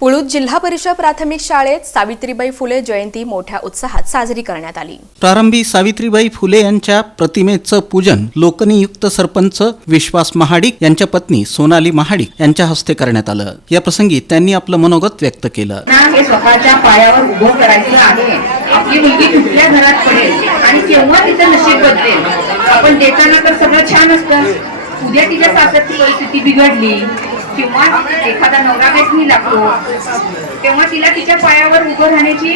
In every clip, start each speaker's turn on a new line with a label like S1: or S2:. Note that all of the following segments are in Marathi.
S1: पुळूत जिल्हा परिषद प्राथमिक शाळेत सावित्रीबाई फुले जयंती मोठ्या उत्साहात साजरी करण्यात आली.
S2: प्रारंभी सावित्रीबाई फुले यांच्या प्रतिमेचं पूजन लोकनियुक्त सरपंच विश्वास महाडिक यांच्या पत्नी सोनाली महाडिक यांच्या हस्ते करण्यात आलं. या प्रसंगी त्यांनी आपलं मनोगत व्यक्त केलं.
S3: ना हे स्वतःच्या पायावर उभं करायचं आहे. आपली मुलगी कुठल्या घरात पडेल आणि केव्हा तिचं नशीब बदलेल? आपण देताना तर सगळं छान असतं. उद्या तिच्या सासरची परिस्थिती बिघडली. किंवा एखादा नवरा काहीच लागतो तेव्हा तिला तिच्या पायावर उभं राहण्याची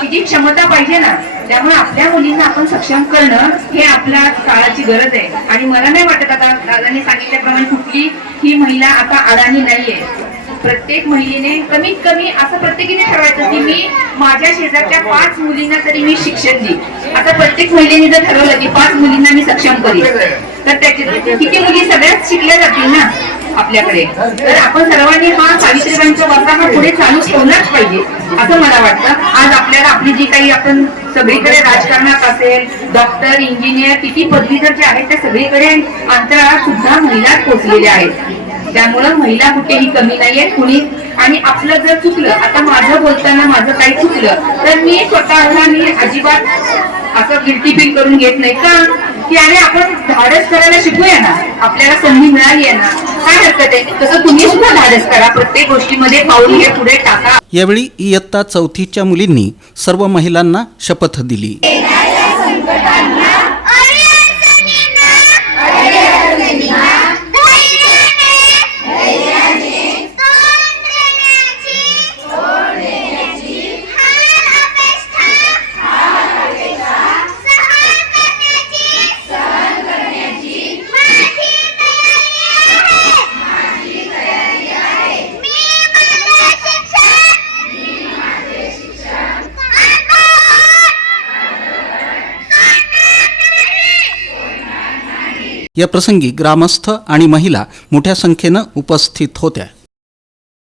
S3: तिची क्षमता पाहिजे ना. त्यामुळे आपल्या मुलींना आपण सक्षम करणं हे आपल्या काळाची गरज आहे. आणि मला नाही वाटत आता दादांनी सांगितल्याप्रमाणे कुठली ही महिला आता अडाणी नाहीये. प्रत्येक महिलेने कमीत कमी असं प्रत्येकीने ठरवायचं की मी माझ्या शेजारच्या पाच मुलींना तरी मी शिक्षण देईन. आता प्रत्येक महिलेने जर ठरवलं की पाच मुलींना मी सक्षम करीन तर त्याचे किती मुली सगळ्याच शिकल्या जातील ना? आपल्याकडे. तर आपण सर्वांनी हा सावित्रीबाईंचा वारसा हा पुढे चालू ठेवलाच पाहिजे असं मला वाटतं. आज आपल्याला आपली जी काही आपण सगळीकडे राजकारणात असेल डॉक्टर इंजिनियर किती पदवीधर जे आहेत त्या सगळीकडे अंतराळात सुद्धा महिला पोहोचलेल्या आहेत. त्यामुळं महिला कुठेही कमी नाहीये कुणी आणि आपलं जर चुकलं आता माझं बोलताना माझं काही चुकलं तर मी स्वतःला मी अजिबात असं गिल्टी फील करून घेत नाही का? की अरे आपण धाडस आपल्याला संधी मिळाली आहे ना काय हरकत आहे? तसं तुम्ही सुद्धा धाडस करा प्रत्येक गोष्टीमध्ये पाऊल हे पुढे टाका.
S2: यावेळी इयत्ता चौथीच्या मुलींनी सर्व महिलांना शपथ दिली. या प्रसंगी ग्रामस्थ आणि महिला मोठ्या संख्येनं उपस्थित होत्या.